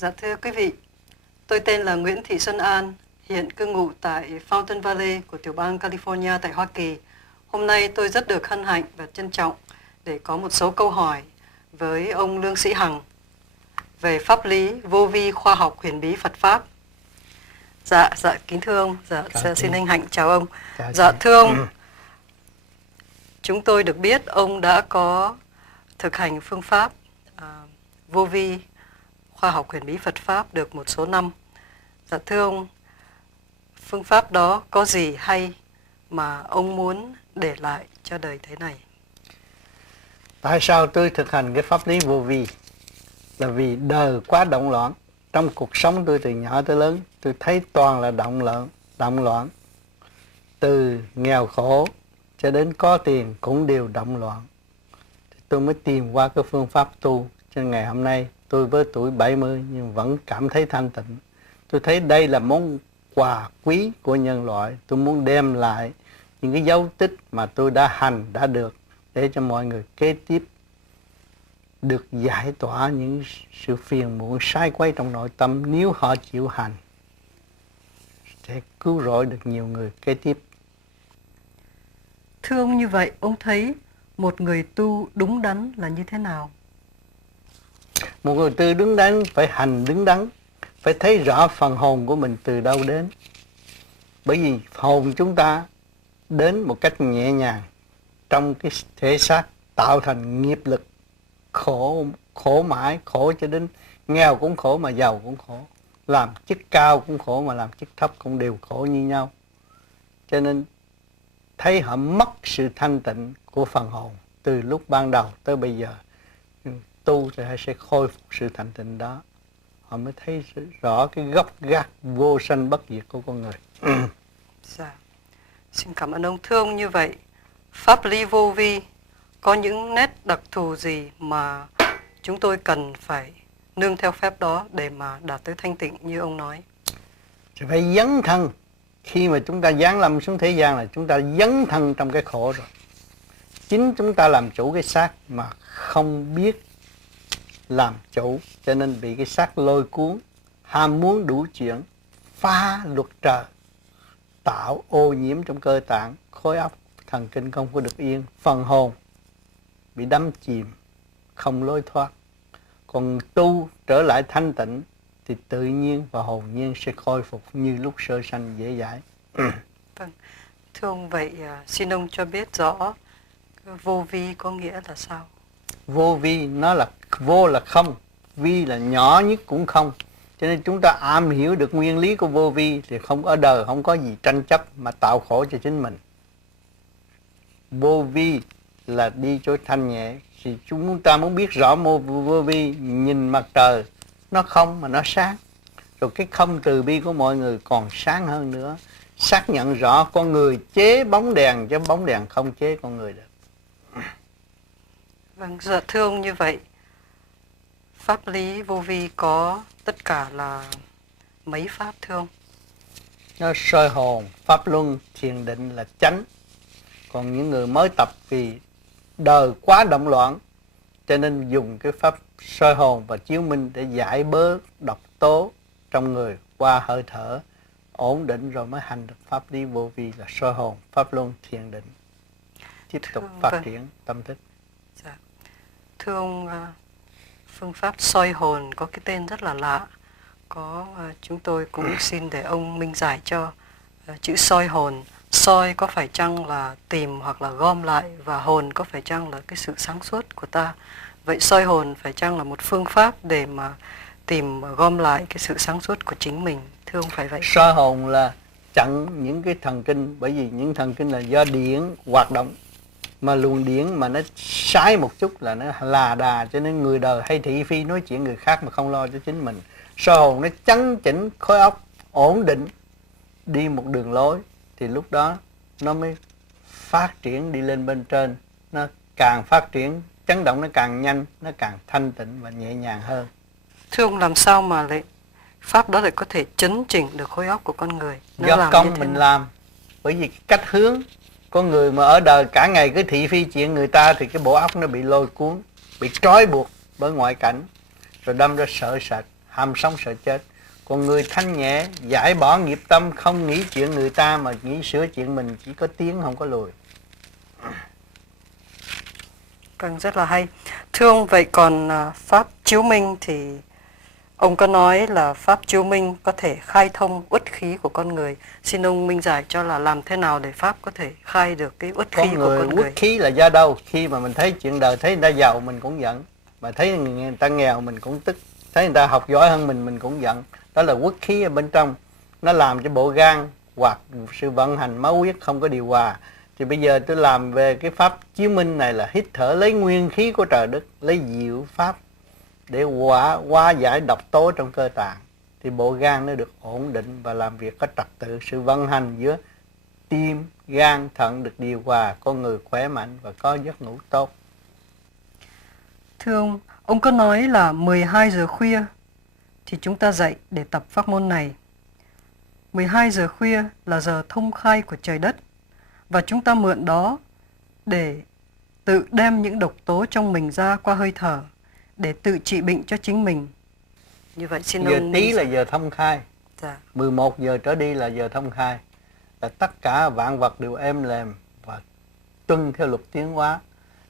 Dạ thưa quý vị, tôi tên là Nguyễn Thị Xuân An, hiện cư ngụ tại Fountain Valley của tiểu bang California tại Hoa Kỳ. Hôm nay tôi rất được hân hạnh và trân trọng để có một số câu hỏi với ông Lương Sĩ Hằng về pháp lý vô vi khoa học huyền bí Phật Pháp. Dạ kính thưa ông, xin hân hạnh chào ông. Dạ thưa ông, chúng tôi được biết ông đã có thực hành phương pháp vô vi khoa học huyền bí Phật Pháp được một số năm. Dạ thưa ông, phương pháp đó có gì hay mà ông muốn để lại cho đời thế này? Tại sao tôi thực hành cái pháp lý vô vi? Là vì đời quá động loạn. Trong cuộc sống tôi từ nhỏ tới lớn, tôi thấy toàn là động loạn. Từ nghèo khổ cho đến có tiền cũng đều động loạn. Tôi mới tìm qua cái phương pháp tu. Cho ngày hôm nay tôi với tuổi 70 nhưng vẫn cảm thấy thanh tịnh. Tôi thấy đây là món quà quý của nhân loại. Tôi muốn đem lại những cái dấu tích mà tôi đã được để cho mọi người kế tiếp được giải tỏa những sự phiền muộn sai quay trong nội tâm. Nếu họ chịu hành sẽ cứu rỗi được nhiều người kế tiếp. Thưa ông, như vậy ông thấy một người tu đúng đắn là như thế nào? Một người tu đứng đắn phải hành đứng đắn, phải thấy rõ phần hồn của mình từ đâu đến. Bởi vì hồn chúng ta đến một cách nhẹ nhàng trong cái thể xác, tạo thành nghiệp lực khổ mãi, khổ cho đến nghèo cũng khổ mà giàu cũng khổ, làm chức cao cũng khổ mà làm chức thấp cũng đều khổ như nhau. Cho nên thấy họ mất sự thanh tịnh của phần hồn từ lúc ban đầu tới bây giờ. Tu thì họ sẽ khôi phục sự thanh tịnh đó. Họ mới thấy rõ cái gốc gác vô sanh bất diệt của con người. Dạ. Xin cảm ơn ông. Thưa ông, như vậy pháp lý vô vi có những nét đặc thù gì mà chúng tôi cần phải nương theo phép đó để mà đạt tới thanh tịnh như ông nói? Thì phải dấn thân. Khi mà chúng ta giáng lâm xuống thế gian là chúng ta dấn thân trong cái khổ rồi. Chính chúng ta làm chủ cái xác mà không biết làm chủ, cho nên bị cái xác lôi cuốn, ham muốn đủ chuyện, phá luật trời, tạo ô nhiễm trong cơ tạng, khối óc, thần kinh không có được yên, phần hồn bị đắm chìm, không lối thoát. Còn tu trở lại thanh tịnh thì tự nhiên và hồn nhiên sẽ khôi phục như lúc sơ sanh dễ dãi. Vâng. Thưa ông, vậy xin ông cho biết rõ vô vi có nghĩa là sao? Vô vi nó là vô là không, vi là nhỏ nhất cũng không. Cho nên chúng ta am hiểu được nguyên lý của vô vi thì không ở đời không có gì tranh chấp mà tạo khổ cho chính mình. Vô vi là đi chỗ thanh nhẹ. Thì chúng ta muốn biết rõ vô vi, nhìn mặt trời nó không mà nó sáng. Rồi cái không từ bi của mọi người còn sáng hơn nữa. Xác nhận rõ con người chế bóng đèn chứ bóng đèn không chế con người được. Vâng, dạ thưa ông, như vậy pháp lý vô vi có tất cả là mấy pháp thưa ông? Nó soi hồn, pháp luân, thiền định là chánh. Còn những người mới tập vì đời quá động loạn cho nên dùng cái pháp soi hồn và chiếu minh để giải bớt độc tố trong người qua hơi thở, ổn định rồi mới hành được pháp lý vô vi là soi hồn, pháp luân, thiền định. Tiếp tục phát triển tâm thức. Dạ. Thưa ông, phương pháp soi hồn có cái tên rất là lạ. Chúng tôi cũng xin để ông minh giải cho chữ soi hồn. Soi có phải chăng là tìm hoặc là gom lại, và hồn có phải chăng là cái sự sáng suốt của ta? Vậy soi hồn phải chăng là một phương pháp để mà tìm gom lại cái sự sáng suốt của chính mình? Thưa ông, phải vậy? Soi hồn là chặn những cái thần kinh, bởi vì những thần kinh là do điển hoạt động. Mà luồng điển mà nó sai một chút là nó là đà, cho nên người đời hay thị phi nói chuyện người khác mà không lo cho chính mình. Soi hồn nó chấn chỉnh khối óc, ổn định, đi một đường lối thì lúc đó nó mới phát triển đi lên bên trên. Nó càng phát triển, chấn động nó càng nhanh, nó càng thanh tịnh và nhẹ nhàng hơn. Thưa ông, làm sao mà lại pháp đó lại có thể chấn chỉnh được khối óc của con người? Do công mình làm. Bởi vì cách hướng, con người mà ở đời cả ngày cứ thị phi chuyện người ta thì cái bộ óc nó bị lôi cuốn, bị trói buộc bởi ngoại cảnh, rồi đâm ra sợ sệt, ham sống sợ chết. Còn người thanh nhẹ, giải bỏ nghiệp tâm, không nghĩ chuyện người ta mà nghĩ sửa chuyện mình, chỉ có tiến không có lùi. Vâng, rất là hay. Thưa ông, vậy còn pháp chiếu minh thì ông có nói là pháp chiếu minh có thể khai thông uất khí của con người. Xin ông minh giải cho là làm thế nào để pháp có thể khai được cái uất khí của con người. Uất khí là do đâu? Khi mà mình thấy chuyện đời, thấy người ta giàu mình cũng giận, mà thấy người ta nghèo mình cũng tức, thấy người ta học giỏi hơn mình cũng giận. Đó là uất khí ở bên trong. Nó làm cho bộ gan hoặc sự vận hành máu huyết không có điều hòa. Thì bây giờ tôi làm về cái pháp chiếu minh này là hít thở lấy nguyên khí của trời đất, lấy diệu pháp để hóa giải độc tố trong cơ tạng, thì bộ gan nó được ổn định và làm việc có trật tự. Sự vận hành giữa tim, gan, thận được điều hòa, con người khỏe mạnh và có giấc ngủ tốt. Thưa ông có nói là 12 giờ khuya thì chúng ta dậy để tập pháp môn này. 12 giờ khuya là giờ thông khai của trời đất, và chúng ta mượn đó để tự đem những độc tố trong mình ra qua hơi thở, để tự trị bệnh cho chính mình. Như vậy xin Giờ ông... tí là giờ thông khai. Dạ. 11 giờ trở đi là giờ thông khai. Là tất cả vạn vật đều êm lềm và tuân theo luật tiến hóa.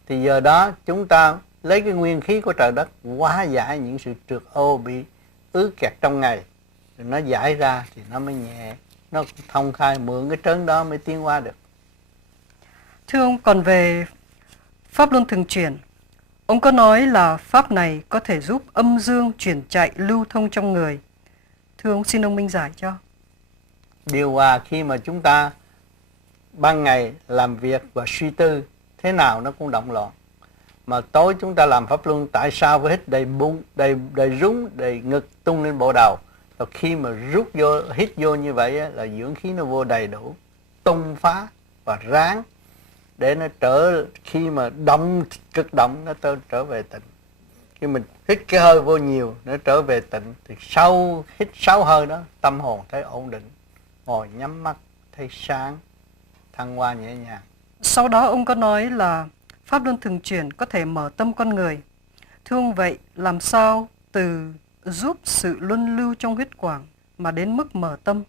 Thì giờ đó chúng ta lấy cái nguyên khí của trời đất hóa giải những sự trượt ô bị ứ kẹt trong ngày. Rồi nó giải ra thì nó mới nhẹ, nó thông khai, mượn cái trớn đó mới tiến hóa được. Thưa ông, còn về pháp luân thường chuyển, ông có nói là pháp này có thể giúp âm dương chuyển chạy lưu thông trong người. Thưa ông, xin ông minh giải cho. Điều hòa khi mà chúng ta ban ngày làm việc và suy tư, thế nào nó cũng động loạn. Mà tối chúng ta làm pháp luân, tại sao phải hít đầy bụng, đầy rúng, đầy ngực tung lên bộ đầu. Rồi khi mà rút vô, hít vô như vậy là dưỡng khí nó vô đầy đủ, tung phá và ráng để nó khi mà động, cực động nó trở về tịnh. Khi mình hít cái hơi vô nhiều nó trở về tịnh, thì sau hít 6 hơi đó tâm hồn thấy ổn định, ngồi nhắm mắt thấy sáng, thăng hoa nhẹ nhàng. Sau đó ông có nói là pháp luân thường chuyển có thể mở tâm con người. Thưa ông, vậy làm sao từ giúp sự luân lưu trong huyết quản mà đến mức mở tâm?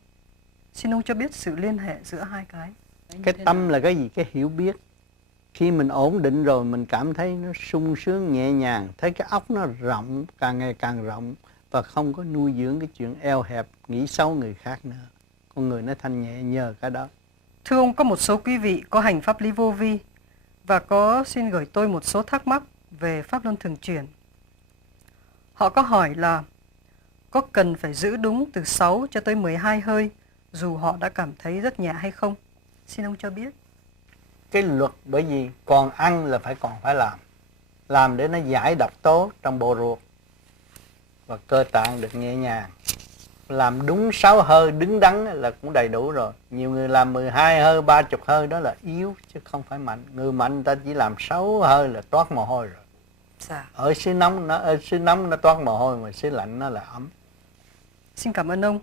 Xin ông cho biết sự liên hệ giữa hai cái. Cái tâm là cái gì? Cái hiểu biết. Khi mình ổn định rồi mình cảm thấy nó sung sướng nhẹ nhàng, thấy cái óc nó rộng, càng ngày càng rộng, và không có nuôi dưỡng cái chuyện eo hẹp, nghĩ xấu người khác nữa. Con người nó thanh nhẹ nhờ cái đó. Thưa ông, có một số quý vị có hành pháp lý vô vi và xin gửi tôi một số thắc mắc về pháp luân thường chuyển. Họ có hỏi là có cần phải giữ đúng từ 6 cho tới 12 hơi dù họ đã cảm thấy rất nhẹ hay không? Xin ông cho biết. Cái luật, bởi vì còn ăn là còn phải làm để nó giải độc tố trong bộ ruột và cơ tạng được nhẹ nhàng. Làm đúng 6 hơi đứng đắn là cũng đầy đủ rồi. Nhiều người làm 12 hơi, 30 hơi đó là yếu chứ không phải mạnh. Người mạnh người ta chỉ làm 6 hơi là toát mồ hôi rồi. Dạ. Ở xứ nóng nó toát mồ hôi, mà xứ lạnh nó là ấm. Xin cảm ơn ông.